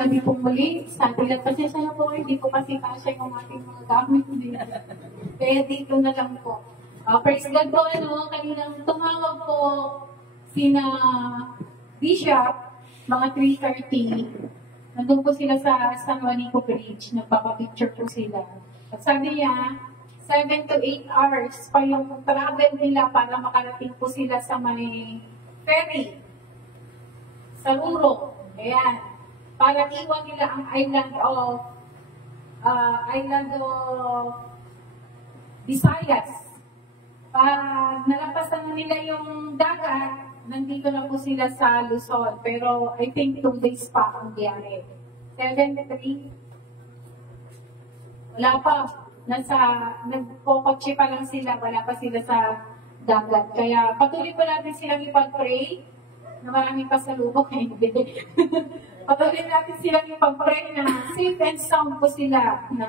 Sabi po muli, sabi lang, pasensya na po, hindi ko kasi kasya yung ating mga gamit. Kaya dito na lang po. Praise God po, kaninang tumawag po sina Bishop, mga 3:30. Nandun po sila sa San Juanico Bridge, nagpapapicture po sila. At sabi niya, 7 to 8 hours pa yung travel nila para makarating po sila sa may ferry, sa Ruro. Ayan. Para iwan nila ang island of Visayas. Pag nalampasan na nila yung dagat, nandito na po sila sa Luzon. Pero I think 2 days pa ang biyahe. 7:03. Wala pa. Nagpokotse pa lang sila. Wala pa sila sa dagat. Kaya patuloy po natin silang ipag-pray na maraming pasalubok. Patuloy natin silang ipag-pray na safe and sound po sila na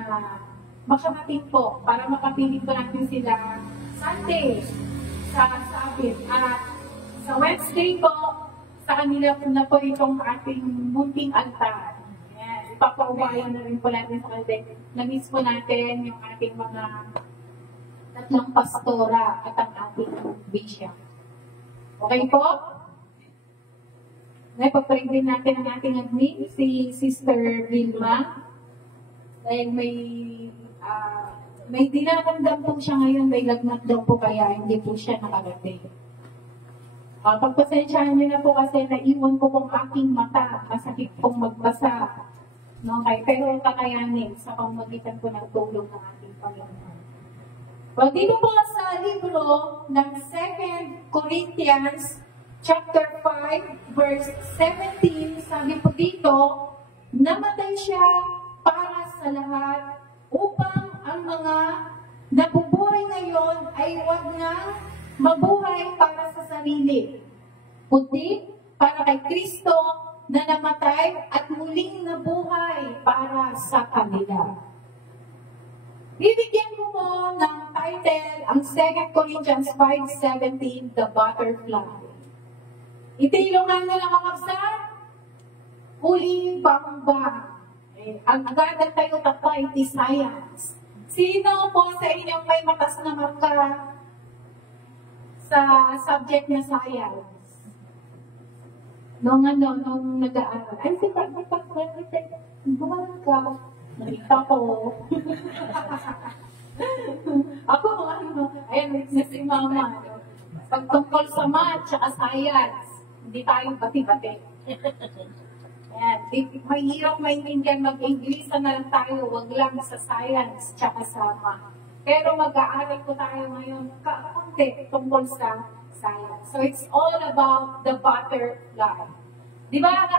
makamating po para makapiling po natin sila Sunday sa atin. At sa Wednesday po, sa kanila po na po itong ating munting altar. Yan. Ipapaubayan na rin po natin sa kanila. Na-miss po natin yung ating mga tatlong pastora at ang ating bishop. Okay po? Napapray din natin ang ating admin, si Sister Vilma. Dahil may dinaramdam po siya ngayon, may lagnat daw po kaya hindi po siya nakarating. Pagpasensyahan niyo na po kasi naiwan ko pong aking mata, masakit pong magbasa. No? Pero kakayanin sa pamamagitan po ng tulong ng ating Panginoon. Well, dito po sa libro ng 2 Corinthians Chapter 5, verse 17, sabi po dito, namatay siya para sa lahat upang ang mga nabubuhay ngayon ay huwag na mabuhay para sa sarili, kundi para kay Kristo na namatay at muling nabuhay para sa kanila. Bibigyan ko po ng title ang 2 Corinthians 5:17, The Butterfly. Itilungan na lang ang kapsat, huling bangbang. Ang agad tayo tatay, iti science. Sino po sa inyong may matas na marka sa subject na science? Nung nag-aaral. Ay, gumalang ka. Nakita ko. Ako, ayan, na si Mama. Pagtungkol sa math, tsaka science, hindi tayo bati-bati. Ayan, mahirap maintindihan mag-English na lang tayo, wag lang sa science, tsaka sa math. Pero mag-aaral po tayo ngayon, kaunti tungkol sa science. So it's all about the butterfly. Di ba,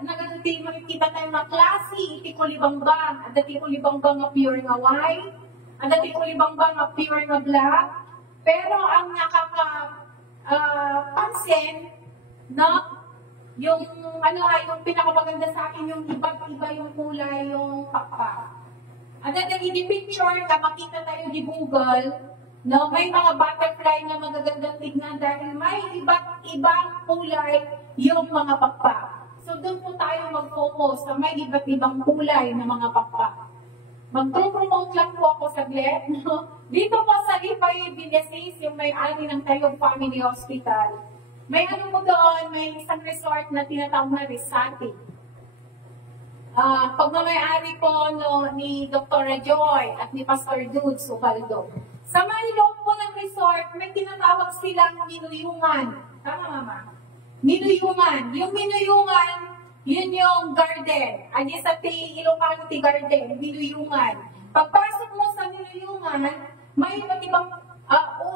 nagatuti, makikita tayo mga klase, iti kulibangbang, at dati kulibangbang appearing a white, at dati kulibangbang appearing a black, pero ang pansin, na yung pinakamaganda sa akin, yung iba-iba yung kulay, yung pakpak. At then, in the picture, makita tayo di Google, no, may mga butterfly na magagandang tignan dahil may iba't ibang kulay yung mga pakpak. So, doon po tayo mag-focus sa may iba't ibang kulay na mga pakpak. Mag-promote lang po ako saglit. No? Dito po sa Lipay Binesis, yung may-ari ng Tayog Family Hospital, may ano po doon, may isang resort na tinatawag na Risati. Pagmamayari po ni Dr. Joy at ni Pastor Dudes Ubaldo. Sa may loob po ng resort, may tinatawag silang minuyungan. Tama, Mama? Minuyungan. Yung minuyungan, yun yung garden. Adi sa Ilocano garden, minuyungan. Pagpasok mo sa minuyungan, may iba't ibang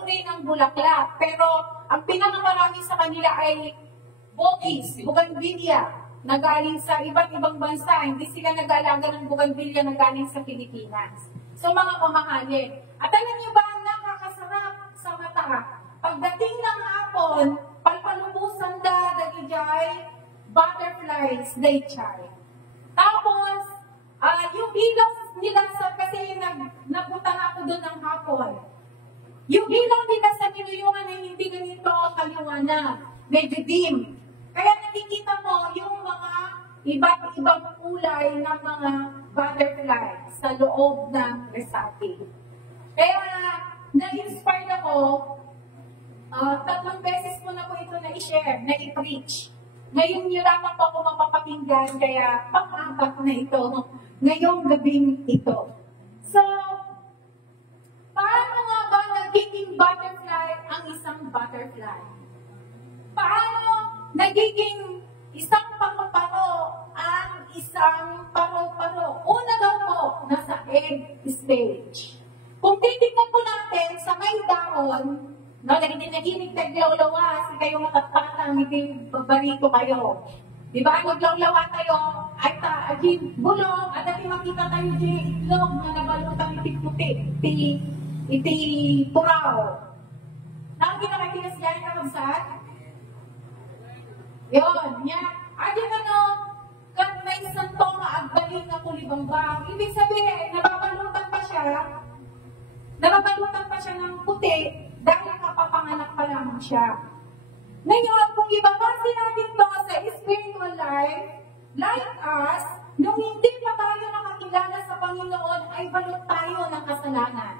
uri ng bulaklak. Pero ang pinakamarami sa kanila ay bokis, bougainvillea, na galing sa iba't ibang bansa. Hindi sila nag-aalaga ng bougainvillea na galing sa Pilipinas. So mga mamahalin. At alam niyo ba, nakakasarap sa mata. Pagdating ng hapon, palpalubusan dagijay, butterflies, they chime. Tapos, yung ilaw nila kasi nabutan ako doon ng hapon. Yung ilaw nila sa niluyungan ay hindi ganito kaliwanag. Medyo dim. Kaya nakikita mo yung mga iba't ibang kulay ng mga butterfly sa loob ng recipe. Kaya na-inspired ako, 3 beses ko na po ito na-i-share, na-i-preach. Ngayon nyo lamang po ako mapapakinggan, kaya pang-apat na ito, ngayong gabing ito. So, paano nga ba nagiging butterfly ang isang butterfly? Paano nagiging isang paro-paro ang isang paro-paro? Una daw po, nasa egg stage. Kung titignan po natin sa may dahon, no, naginig naglawlawa, kasi kayo matatapang, hindi babarito kayo. Di ba? Maglawlawa tayo, ay aging bulong, at dati makita tayo di itlog na nabalutang iti-puti, iti-puraw. Nakakita kayo tinasyan na magsat? Yun, yan. Aging kan may santong agbalin na kulibangbang. Ibig sabihin, nababalutan pa siya ng puti, dahil kapapanganak pa lamang siya. Ngayon, kung ibabase natin to sa spiritual life, like us, nung hindi pa tayo nakakilala sa Panginoon, ay balot tayo ng kasalanan.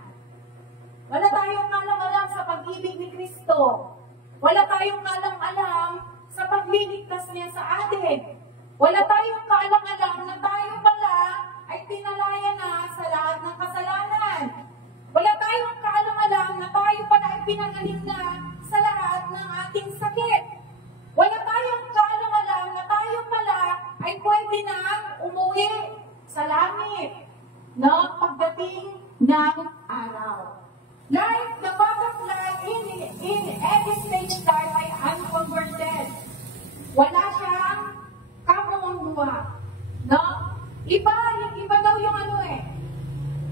Wala tayong alam-alam sa pag-ibig ni Kristo. Wala tayong alam-alam sa pagliligtas niya sa atin. Wala tayong kaalam-alam na tayo pala ay pinalaya na sa lahat ng kasalanan. Wala tayong kaalam-alam na tayo pala ay pinagaling na sa lahat ng ating sakit. Wala tayong kaalam-alam na tayo pala ay pwede na umuwi sa langit na pagdating ng araw. Like the butterfly in every stage life ay unconverted. Wala siyang kamuha. No? Iba daw yung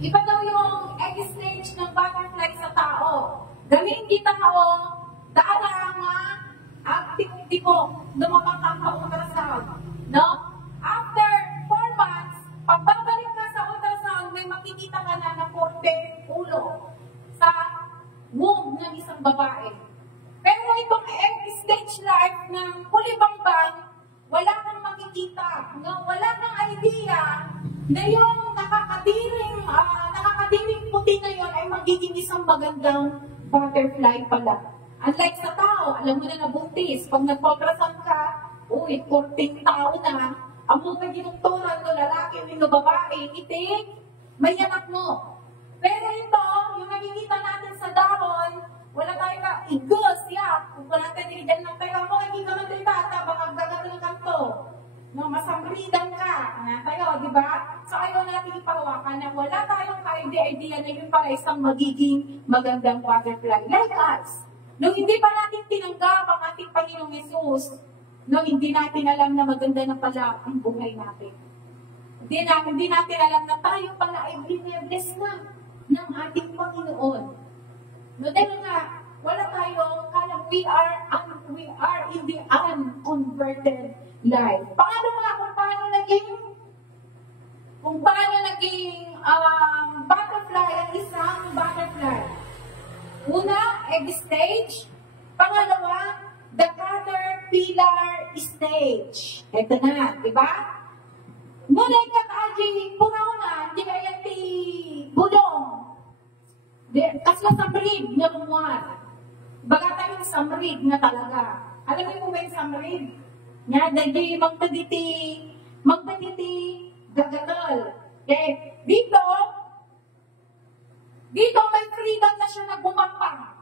Iba daw yung egg stage ng butterfly sa tao. Galing kita ako, daranga, aktibo, lumapang ka ultrasound. No? After 4 months, pagbabalik ka sa ultrasound, may makikita ka na ng ulo sa womb ng isang babae. Pero itong egg stage life ng kulibangbang, wala kang makikita, no? Wala kang idea na yung nakakadiring puti na yun ay magiging isang magandang butterfly pala. Unlike sa tao, alam mo na nabuntis, pag nagpoprasan ka, uy, 14 tao na, ang mga ginukturan ko, lalaki, o babae, itik, may anak mo. Pero ito, yung nakikita natin sa dahon, wala tayo ka, igos, yak, kung wala tayo nilidan ng tayo, ako, hindi ka matritata, baka gagat ng kanto. No, masambridan ka, tayo, di ba? So, ayaw natin ipahawakan na wala tayong ka-idea na yun pala isang magiging magandang butterfly. Like us. Nung hindi pa natin tinanggap ang ating Panginoong Yesus, nung hindi natin alam na maganda na pala ang buhay natin. Hindi natin alam na tayo pala ay bless na ng ating Panginoon. No, dahil nga, wala tayong kalang we are in the unconverted life. Paano nga kung paano naging butterfly ang isang butterfly? Una, egg stage. Pangalawa, the caterpillar stage. Ito na, di ba? Ngunit kataji, puraw na, di kaya ti bulong. Kasla samrid na lumuan. Baga tayong samrid na talaga. Alam mo ba yung samrid? Nga, dahil magpagiti, gagatol. Okay? Dito may freedom na siya na bumapang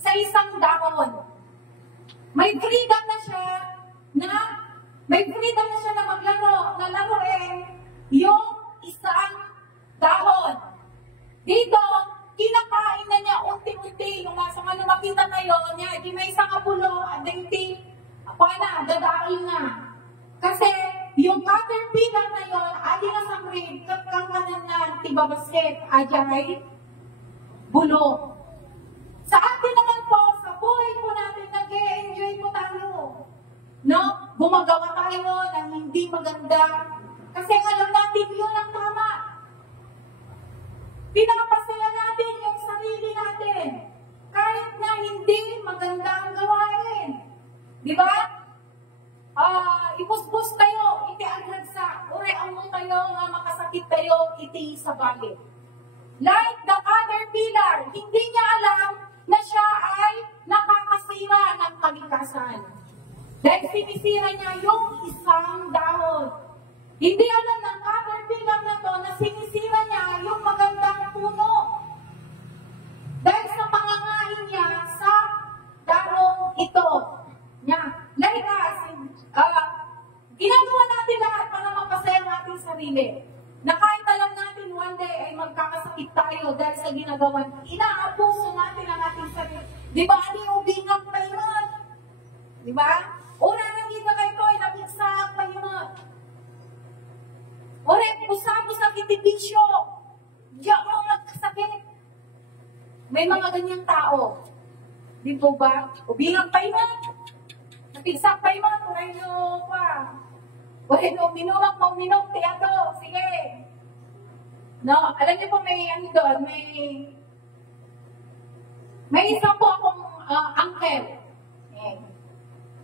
sa isang dahon. May freedom na siya na maglaro, na laruin yung isang dahon. Dito, kinakain na niya unti-unti. Yung nasa mga makita kayo, niya, di may isang apulo, adengti, dadaal na. Kasi, yung caterpillar na yun, adi na sa breed, kakakanan na tibabasket, ajay, bulo. Sa atin naman po, sa buhay po natin, nag-e-enjoy po tayo. No? Gumagawa tayo ng hindi maganda. Kasi alam natin, yun ang tama. Pinapasaya natin yung sarili natin. Kahit na hindi maganda ang gawain. Di ba? Ipusbus tayo, iti-agree ninyo nga makasakit kayo iti sa bali. Like the caterpillar, hindi niya alam na siya ay nakakasira ng kalikasan. Dahil sinisira niya yung isang dahon. Hindi alam ng caterpillar na to na sinisira niya yung magandang puno. Dahil sa pangangain niya sa dahon ito. Like us, ginagawa natin lahat para mapasaya ang ating sarili. Na kahit alam natin one day ay magkakasakit tayo dahil sa ginagawa, inaabuso natin ang ating sarili. Di ba? Ano yung ubingang palimot? Di ba? Una nang kita kayo ko ay napiksa ang palimot. Ore, usabo sa kitibisyo. Diyan mo magkasakit. May mga ganyang tao. Di po ba? Ubingang palimot. Napiksa ang palimot. Uray nyo pa. Bueno, uminom ako, uminom, teatro, sige. No, alam niyo po may ano doon, may isa po akong uncle.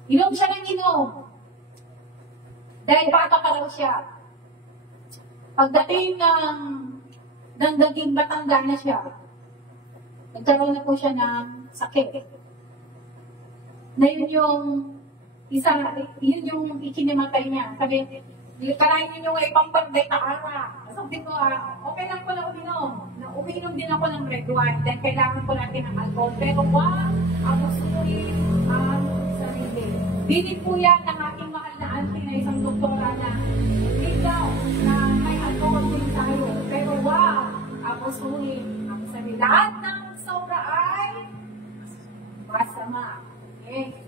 Inom siya ng inom. Dahil bata pa lang siya. Pagdating ng naging matanda na siya, nagkaroon na po siya ng sakit. Na yun yung ikinimatay niya. Sabi, karayin niyo yung ipamparday taara. Sabi ko, okay lang ko na uminom. Uminom din ako ng red wine. Dahil kailangan ko natin ng alcohol. Pero ako sulit ang sarili. Binit po yan ng aking mahal na auntie na isang doktora na ikaw na may alcohol din tayo. Pero ako sulit ang sarili. Lahat ng sobra ay masama. Okay?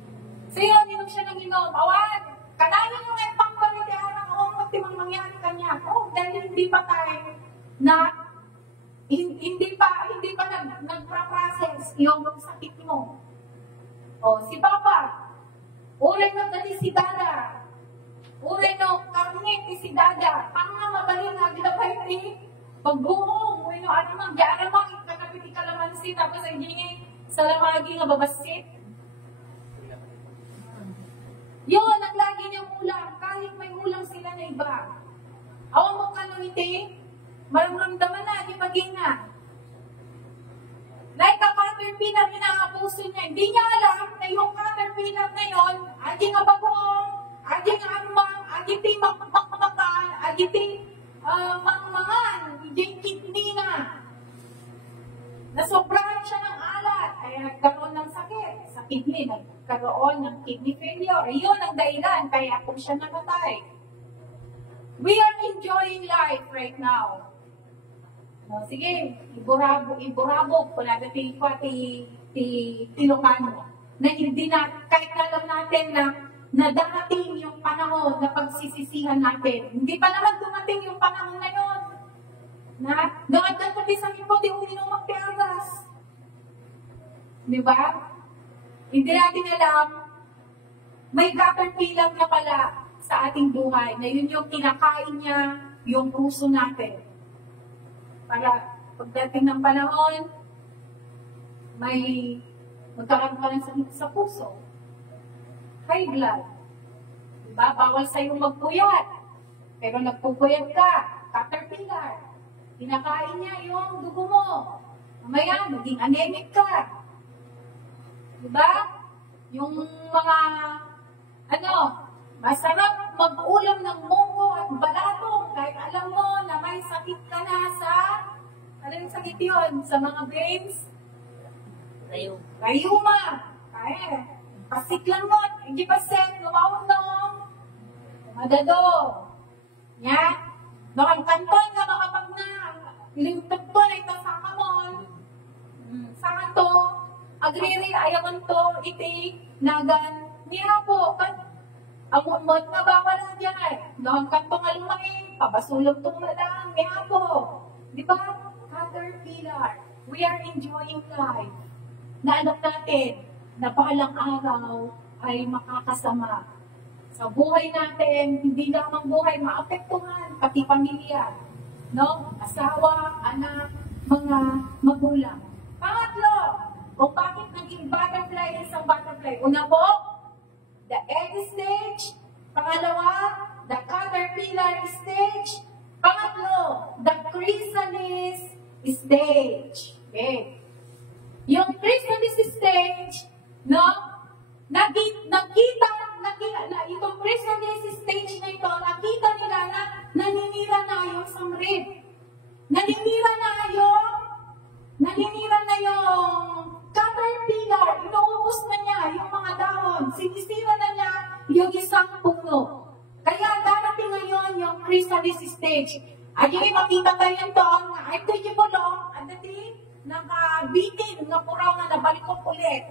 So yun, inom siya ng inom. Awan, kanayan yung ipangkwalite anak ko kung timang mangyari kanya. Dahil hindi pa tayo hindi pa nagpa-process yung sakit mo. Si Papa, ulay na dali si Dada. Ulay na karnit si Dada. Paano nga mabalin na ginabay ni pagbuong. Ano mang diyan mo, ikakapit ikalamansi, tapos ay hindi sa lamagi nga babasit. Yun, ang lagi niyang ulam. Kahit may ulam sila na iba. Awan mo ka nung iti, maramdaman na, di maging na. Like a caterpillar, inaabuso niya. Hindi niya alam na yung caterpillar na yun, adi nga bagong, adi nga amang, adi ti makmakan, adi ti mangmangan, adi kidney na. Nasobrahan siya ng alat, kaya nagkaroon ng sakit. Sa kidney, nagkaroon ng kidney failure. Iyon ang dahilan, kaya kung siya namatay. We are enjoying life right now. Sige, iburabog, wala na Ilocano. Na hindi na, kahit alam natin na darating yung panahon na pagsisisihan natin. Hindi pa naman dumating yung panahon na yun. Doon kami sa ipo, di uminom magpiagas. Di ba? Hindi natin alam, may caterpillar na pala sa ating buhay, na yun yung kinakain niya, yung puso natin. Para pagdating ng panahon, may magkaroon ka ng sakit sa puso. High blood. Diba? Bawal sa'yo magpuyat. Pero nagpupuyat ka, caterpillar. Kinakain niya yung dugo mo. Mamaya, maging anemic ka. Diba? Yung mga, masarap mag-ulam ng munggo at balatong kahit alam mo na may sakit ka na sa, ano yung sakit yun? Sa mga brains? Rayuma. Kaya, pasik lang mo. Hindi pa set, lumawag nung madado. Yan. Bakang kanton na makapag na. Lintag to na ito sa kamon. Saan to? Agriri, ayaman to, iti, nagan. Niya po, ang umot na bawal na dyan ay. Nakangkat pa nga lumangin, pabasulog itong madaan, niya po. Di ba? Caterpillar. We are enjoying life. Naanak natin, na palang araw ay makakasama. Sa buhay natin, hindi lang ang buhay, maapektuhan, pati pamilya. No? Asawa, anak, mga magulang. Pangatlo, kung bakit naging butterfly isang butterfly? Una po, the egg stage. Pangalawa, the caterpillar stage. chrysalis stage. Ayun, makita tayo nito, ay ito yung bulong, at dati, nakabitin, nga puraw na nabalikot ulit.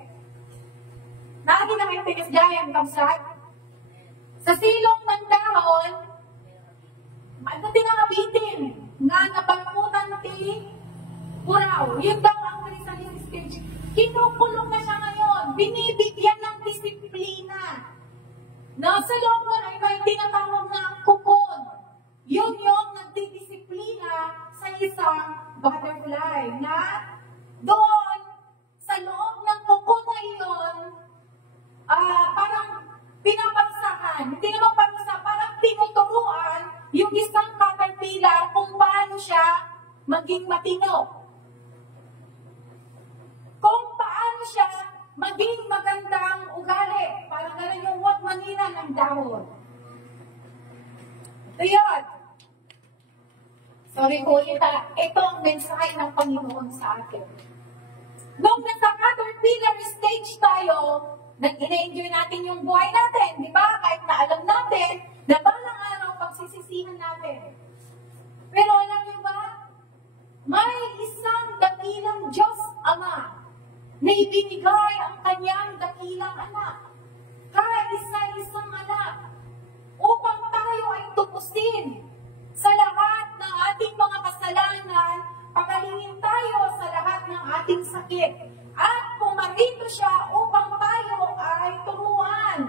Nagi na kayo tigas dyan, kamsat. Sa silong ng dahon, at dati nakabitin, nga nabalikutan ti puraw. Yun daw ang chrysalis stage. Kinukulong na siya ngayon, binibigyan ng disiplina. Nasa loob na ay may tinatawag na kukon. Yun yung nagdidisiplina sa isang butterfly na doon sa loob ng kukon na yun, parang pinapagsahan. Hindi naman pagsa, parang tinuturuan yung isang caterpillar kung paano siya maging matino. Kung paano siya maging magandang ugali. Parang gano'n yung huwag manina ng dahon. Ito yun. Sorry po ulit. Ito ang mensahe ng Panginoon sa atin. Nung nasa caterpillar stage tayo, nag-enjoy natin yung buhay natin. Di ba? Kahit na alam natin na balang araw pagsisisihan natin. Pero alam niyo ba? May isang dakilang Diyos Ama na ibinigay ang kanyang dakilang anak. Kahit isa-isang anak. Upang tayo ay tupusin sa lahat ng ating mga kasalanan, pagalingin tayo sa lahat ng ating sakit. At pumarito siya upang tayo ay turuan.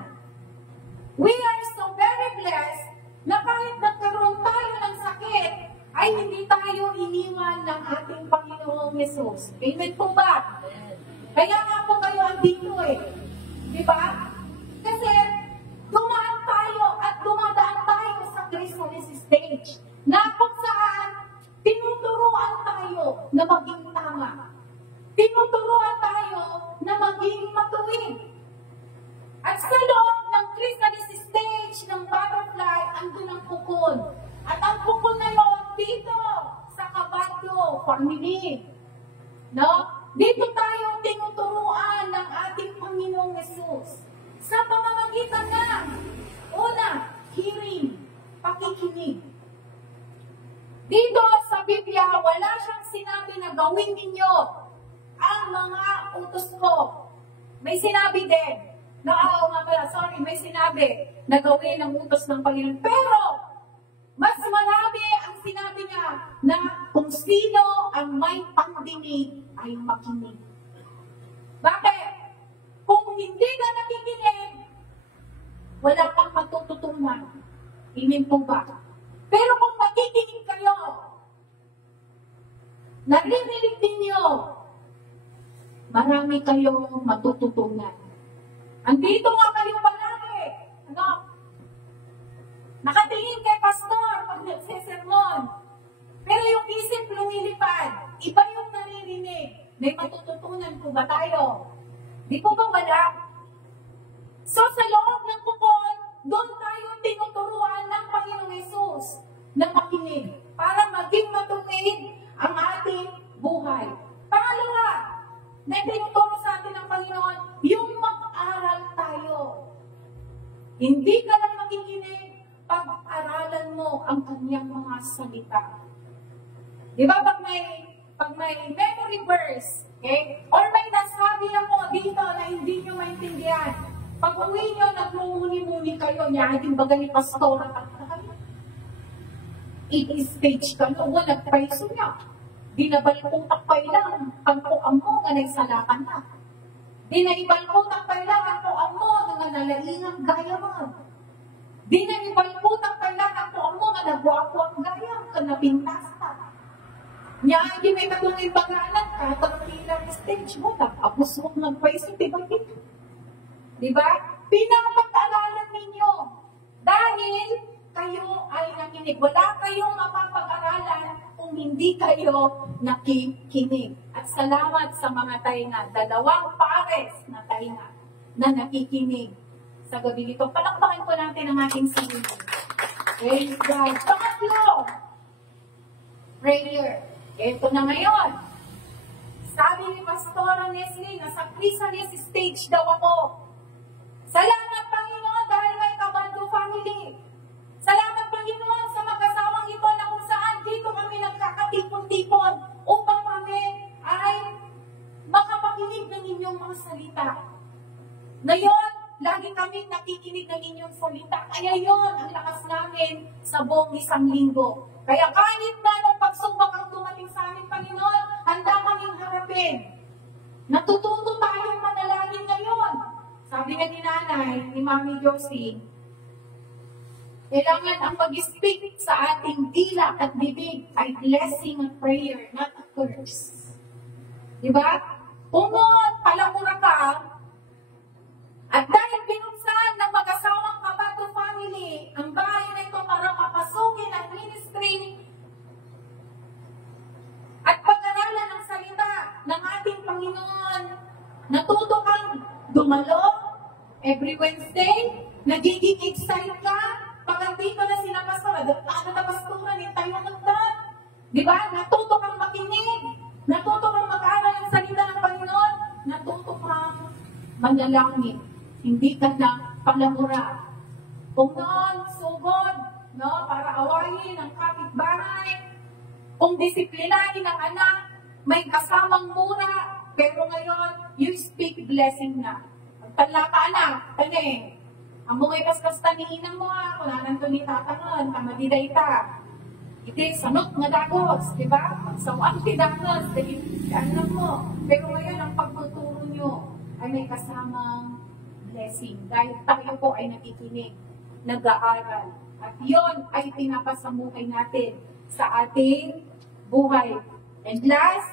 We are so very blessed na kahit nagkaroon tayo ng sakit, ay hindi tayo iniwan ng ating Panginoong Yesus. Amen po ba? Kaya nga po kayo andito Di ba? Kasi dumaan tayo at dumadaan tayo sa chrysalis stage na kung saan tinuturuan tayo na maging tama. Tinuturuan tayo na maging matuwid. At sa loob ng chrysalis stage ng butterfly, andun ang kukon. At ang kukon na yun dito sa Kabato family. No? Dito tayo tinuturuan ng ating Panginoong Yesus. Sa pamamagitan ng una, hearing, pakikinig. Dito sa Biblia, wala siyang sinabi na gawin ninyo ang mga utos ko. May sinabi din, may sinabi na gawin ang utos ng Panginoon. Pero, mas marami ang sinabi niya na kung sino ang may pangdinig ay makinig. Bakit? Kung hindi ka nakikinig, wala kang matututunan. Amen po ba? Pero kung makikinig kayo, narinig ninyo, marami kayong matututunan. Andito nga kayo palagi. Nakatingin kay pastor pag nagsesermon. Pero yung isip lumilipad. Iba yung naririnig. May matututunan po ba tayo? Di po ba wala? So sa loob ng kukon, doon tayo tinuturuan ng Panginoong Yesus na makinig para maging matuwid ang ating buhay. Pangalawa, na tinuturo sa atin ng Panginoon, yung mag-aral tayo. Hindi ka lang makikinig, pag-aralan mo ang kanyang mga salita. Di ba pag may memory verse, or may nasabi ako dito na hindi nyo maintindihan, pag uwi nyo, nagmumuni-muni kayo niya, hindi ba gani pastora at i-stage ka no, nagpaiso niya. Di na balikutak pa ilang, pangkuang mo nga nagsalakan na. Di na ibalikutak pa ilang, pangkuang mo nga nalaingang gaya mo. Di na ibalikutak pa ilang, pangkuang mo nga nagwapo ang gaya, ka napintas ka. Nya, hindi may katungin pag-anak ka, pag-ilang stage mo, tapos mo nagpaiso, di ba dito? Diba? Pinapag-aralan ninyo. Dahil kayo ay nakinig. Wala kayong mapapag-aralan kung hindi kayo nakikinig. At salamat sa mga tainga. 2 pares na tainga na nakikinig sa gabi ito. Palakpakan po natin ang ating sarili. Praise God. Pangatlo, prayer. Ito na ngayon. Sabi ni Pastora Nestle, nasa chrysalis stage daw ako. Salamat, Panginoon, dahil may Kabando family. Salamat, Panginoon, sa magkasama inyong salita. Kaya yun, ang lakas namin sa buong isang linggo. Kaya kahit na nung pagsubok ang dumating sa amin, Panginoon, handa kaming harapin. Natututo tayong manalangin ngayon. Sabi nga ni Nanay, ni Mami Josie, kailangan ang pag-speak sa ating dila at bibig ay blessing at prayer, not a curse. Diba? Kung palamura ka, at dahil binuksan ng mag-asawang Kabato family ang bahay na ito para mapasukin ang ministry at pag-aralan ang salita ng ating Panginoon, natuto kang dumalo every Wednesday, nagiging excited ka, pag dito na sila pastora, ano na pastora, hindi tayo magdaan. Diba? Natuto kang makinig, natuto kang mag-aral ng salita ng Panginoon, natuto kang manalangin. Hindi ka na palamura. Kung noon, sugod, no, para awayin ang kapitbahay, kung disiplinahin ang anak, may kasamang mura, pero ngayon, you speak blessing na. Pagtala ka anak, taning, ang bungay kaskas tanihinan mo kung nananto ni tatangan, tamadiday ta. Iti, sanot nga dagos, di ba? Sawang ti dagos, anak mo. Pero ngayon, ang pagtuturo nyo ay may kasamang blessing. Dahil tayo po ay nakikinig, nag-aaral. At yon ay pinapasamuhay natin sa ating buhay. And last,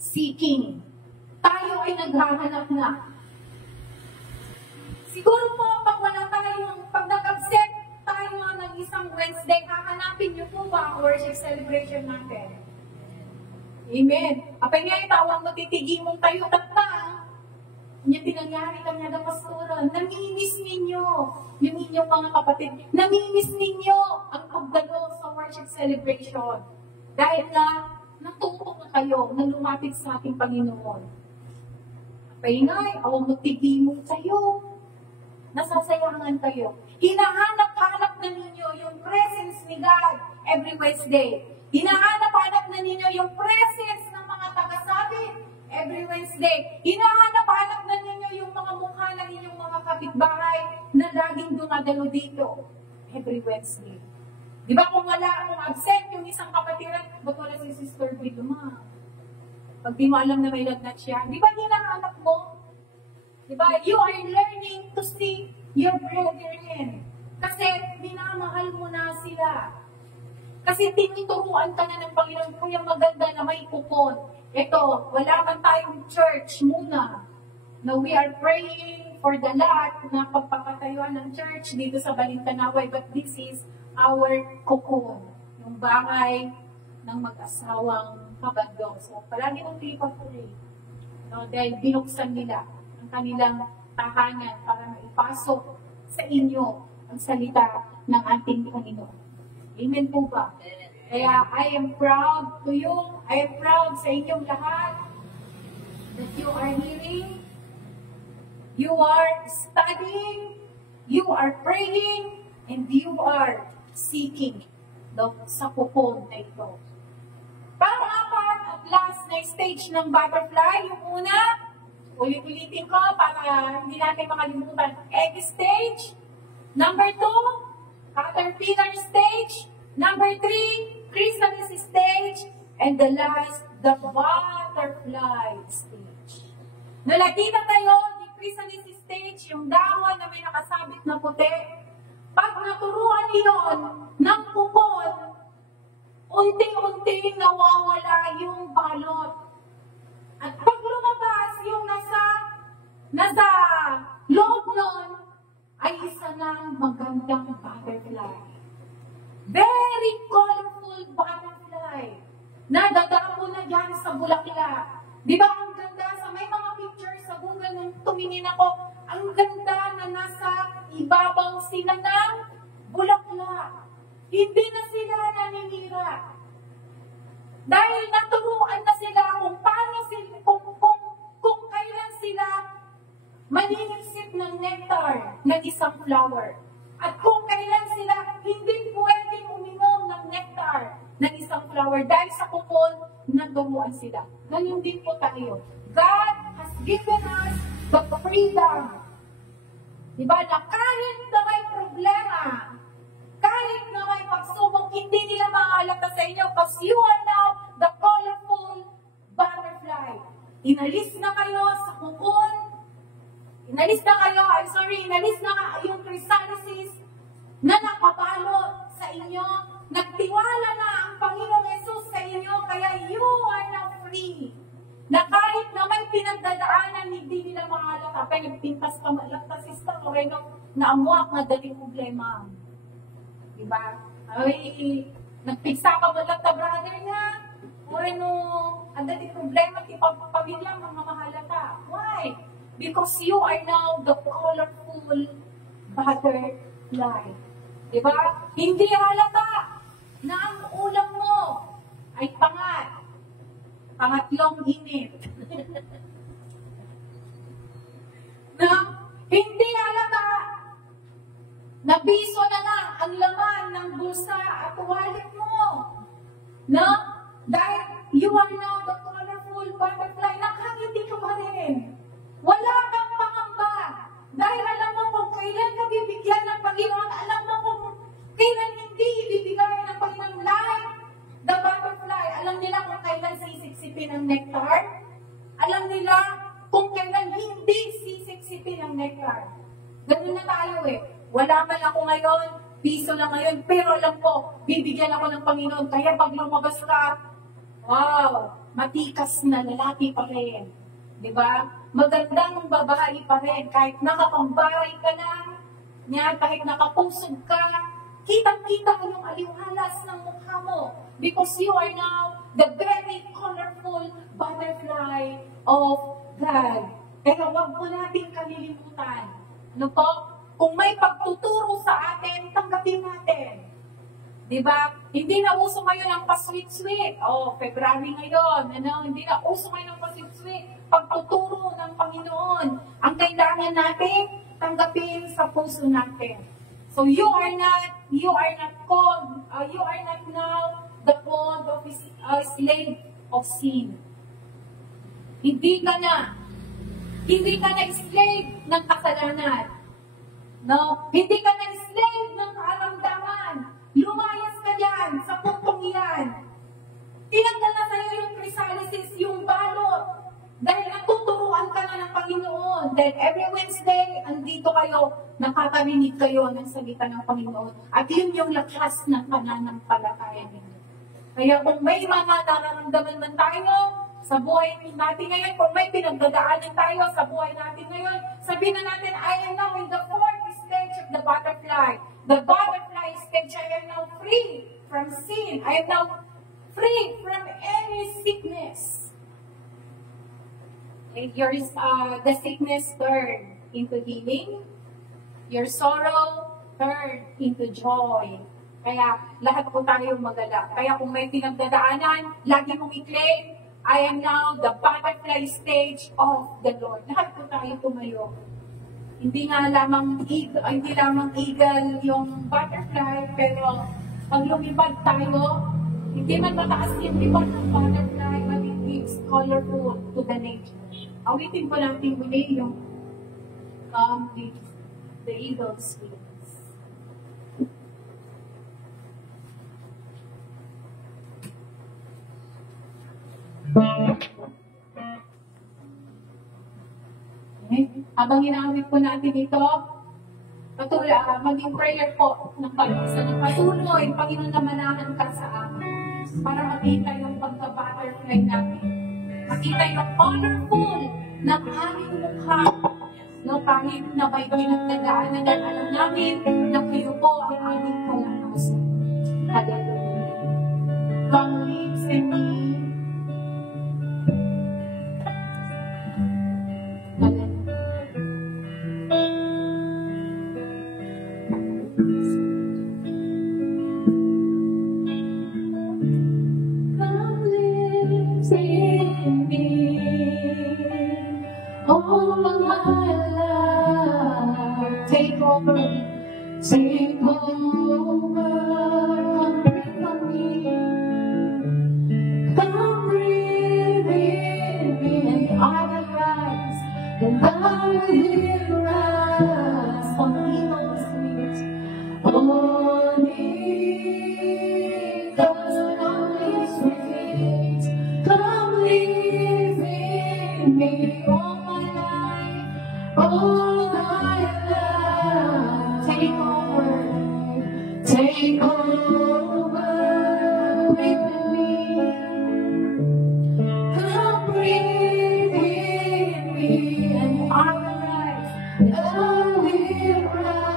seeking. Tayo ay naghahanap na. Siguro po, pag nag-absent tayo ng isang Wednesday, hahanapin niyo po ba ang worship celebration natin? Amen. Apay nga itawang matitigi mong tayo tatang. Yung tinangyari kanya ng pastora, namimiss ninyo yung inyong mga kapatid. Namimiss ninyo ang pagdalo sa worship celebration. Dahil na natuto na kayo na lumapit sa ating Panginoon. Paingay, awang magtigi mo tayo. Nasasayangan kayo. Hinahanap-hanap na ninyo yung presence ni God every Wednesday. Hinahanap-hanap na ninyo yung presence ng mga taga-sabi every Wednesday. Hinahanap-hanap na ninyo yung mga mukha ng inyong mga kapitbahay na laging dumadalo dito every Wednesday. Di ba kung absent yung isang kapatiran, ba't wala si Sister Biduma? Pag di mo alam na may lagnat siya, di ba hinahanap mo? Di ba? You are learning to see your brethren. Kasi minamahal mo na sila. Kasi tinuturuan ka na ng Panginoon, kaya maganda na may kupon. Ito, wala man tayong church muna. Now we are praying for the lot na pagpapatayuan ng church dito sa Balintanaway, but this is our kupon. Yung bahay ng mag-asawang kabandong. So, palagi mong pipag-pray. No, dahil binuksan nila ang kanilang tahanan para maipasok sa inyo ang salita ng ating Panginoon. Amen po ba? Kaya I am proud to you. I am proud sa inyong lahat that you are hearing, you are studying, you are praying, and you are seeking sa kupon na ito. Pang-apat at last na stage ng butterfly, yung una, ulit-ulitin ko para hindi natin makalimutan. Egg stage. Number 2, caterpillar stage. Number 3, chrysalis stage. And the last, the butterfly stage. Nalagita tayo ni chrysalis stage, yung dahon na may nakasabit na puti. Pag naturuan niyon ng kupon, unti-unti nawawala yung balot. At pag lumabas yung nasa loob nun, ay isa ng magandang butterfly. Very colorful butterfly. Nadadapo na dyan sa bulaklak. Di ba ang ganda? Sa may mga pictures sa Google nung tumingin ako, ang ganda na nasa ibabaw sila ng bulaklak. Hindi na sila naninira. Dahil naturuan na sila kung paano sila, kung kailan sila maninipsip ng nectar ng isang flower. At kung kailan sila hindi pwedeng uminom ng nectar ng isang flower dahil sa kupon, naturuan sila. Ganun din po tayo. God has given us the freedom. Diba? Na kahit problema, kahit na may pagsubok, hindi nila mahalata sa inyo because you are now the colorful butterfly. Inalis na kayo sa kukon, inalis na yung chrysalis na nakabalot sa inyo, nagtiwala na ang Panginoong Yesus sa inyo, kaya you are now free. Na kahit na may pinagdadaanan, hindi nila mahalata. Kaya nagpintas ka malata, Sister Loreno, na amuak na daling problema. Diba? Ay, nagpigsa ka malata, brother niya. Loreno, ang daling problema, pamilya, mga mahalata. Why? Because you are now the colorful butterfly. Diba? Hindi halata na ang ulam mo ay pangatlong init. Na hindi halata na biso na ang laman ng bulsa at wallet mo. Na dahil you are now the colorful butterfly, nakangiti ka pa rin. Wala kang pangamba. Dahil alam mo kung kailan ka bibigyan ng Panginoon, alam mo kung kailan hindi ibibigay ng Panginoon like the butterfly. Alam nila kung kailan sisiksipin ang nectar. Alam nila kung kailan hindi sisiksipin ang nectar. Ganun na tayo eh. Wala man ako ngayon, piso lang ngayon, pero alam ko, bibigyan ako ng Panginoon. Kaya pag lumabas ka, wow, matikas na lalaki pa rin. Diba? Magandang babae pa rin. Kahit nakapambaray ka lang, kahit nakapusog ka, kitang-kita mo yung aliwalas ng mukha mo. Because you are now the very colorful butterfly of God. Kaya huwag mo natin kalilimutan. Ano po? Kung may pagtuturo sa atin, tanggapin natin. Diba? Hindi na uso ngayon ang pa-sweet-sweet. February ngayon. Hindi na uso ngayon ang pa-sweet-sweet. Pagtuturo ng Panginoon. Ang kailangan natin, tanggapin sa puso natin. So you are not now the bond of slave of sin. Hindi ka na slave ng kasalanan. No? Hindi ka na slave ng karamdaman. Lumayas ka yan sa puntong yan. Tinanggal na sa'yo yung chrysalis, yung balot. Dahil natuturuan ka na ng Panginoon. Dahil every Wednesday, andito kayo, nakakarinig kayo ng salita ng Panginoon. At yun yung lakas ng pananampalataya ninyo. Kaya kung may mga nararamdaman man tayo sa buhay natin ngayon, kung may pinagdadaanan tayo sa buhay natin ngayon, sabihin na natin, I am now in the fourth stage of the butterfly. The butterfly stage, I am now free from sin. I am now free from any sickness. The sickness turned into healing. Your sorrow turned into joy. Kaya lahat po tayo magalak. Kaya kung may pinagdadaanan, lagi mong i-claim, I am now the butterfly stage of the Lord. Lahat po tayo tumayo. Hindi lamang eagle yung butterfly, pero pag lumipad tayo, hindi man mataas yung lipad ng butterfly, but it gives colorful to the nature. Awitin po natin muli yung with the eagle's wings. Okay. Habang inaawit po natin ito, maging prayer po ng patuloy, Panginoon, na manahan ka sa amin para makita yung pagka-butterfly natin. Makita yung honorful ng aming mukha. No, kahit na may pinagdadaanan at alam namin na kayo po ang aming kalakasan. Hallelujah. Come lives in me. Take over, come breathe on me, come breathe in me, and I will rise, and I will rise on eagle's wings, breathe in me. Come breathe in me, and I will rise, and I will rise.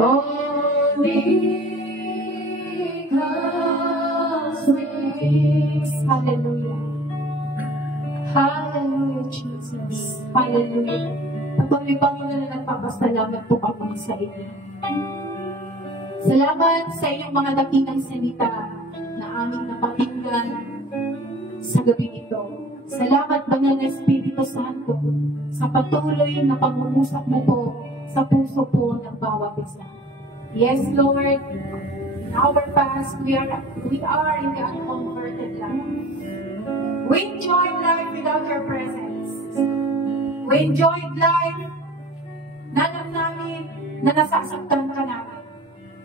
Only God's wings. Hallelujah. Hallelujah, Jesus. Hallelujah. Patuloy, Panginoon, na nagpapasalamat po kami sa inyo. Salamat sa iyong mga dakilang salita na aming napakinggan sa gabi ito. Salamat, Banal na Espiritu Santo, sa patuloy na pag-uusap mo po sa puso po ng bawat isa. Yes, Lord, in our past, we are in the unconverted life. We enjoyed life without your presence. We enjoyed life na alam namin na nasasaktan ka namin.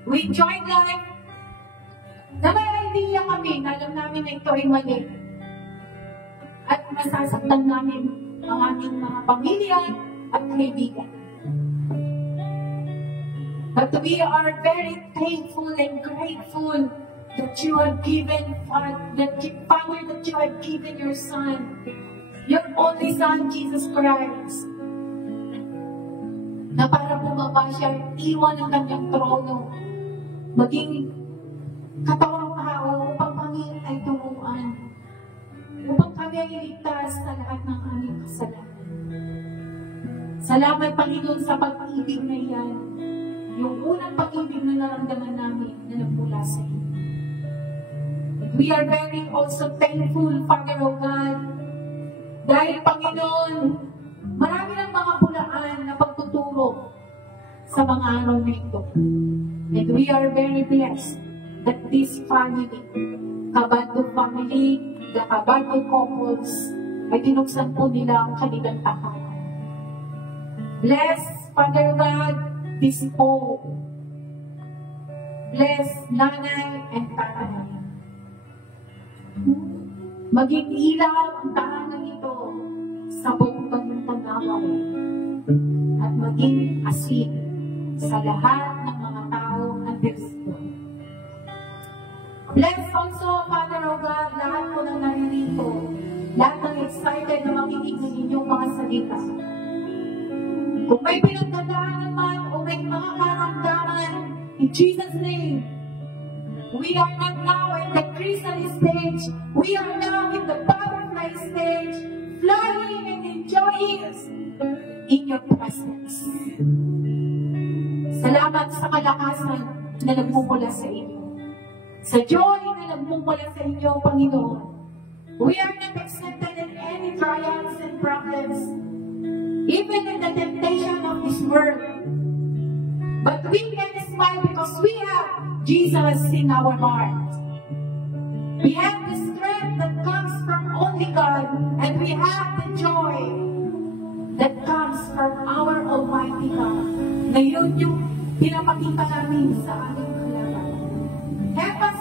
We enjoyed life na may idea kami na alam namin na ito ay mali. At masasaktan namin ang aming mga pamilya at kaibigan. But we are very thankful and grateful that you have given, Father, that you have given your Son, your only Son, Jesus Christ, na para bumaba siya, iwan ang kanyang trono, maging katawang tao upang kami ay turuan, upang kami ay iligtas sa lahat ng aming kasalanan. Salamat, Panginoon, sa pag-ibig na iyan, yung unang pag-ibig na naramdaman namin na nagmula sa iyo. We are very also thankful, Father of God, dahil, Panginoon, marami ng mga bulaan na pagtuturo sa mga araw na ito. And we are very blessed that this family, Kabando family, the Kabando couples, ay tinuksan po nila ang kanilang tahanan. Bless, Father God, this Pope. Bless nanay and tatay. Maging ilaw ang tahanan ito sa buong pagmamagawa at maging asin sa lahat ng mga tao at Kristo. Bless also, Father of God, lahat po ng naririto, lahat ng excited na makinig ng inyong mga salita. Kung may pinagdadaanan man o may mga karamdaman, in Jesus' name, we are not now in the chrysalis stage. We are now in the butterfly stage, flying and enjoying in your presence. Salamat sa kalakasan na nagmumula sa inyo. Sa joy na nagmumula sa inyo, Panginoon. We are not accepted in any trials and problems, even in the temptation of this world. But we can smile because we have Jesus in our heart. We have the strength that comes from only God, and we have the joy that comes from our Almighty God. Na yun yung pinapakita namin sa aming kalaban. Help us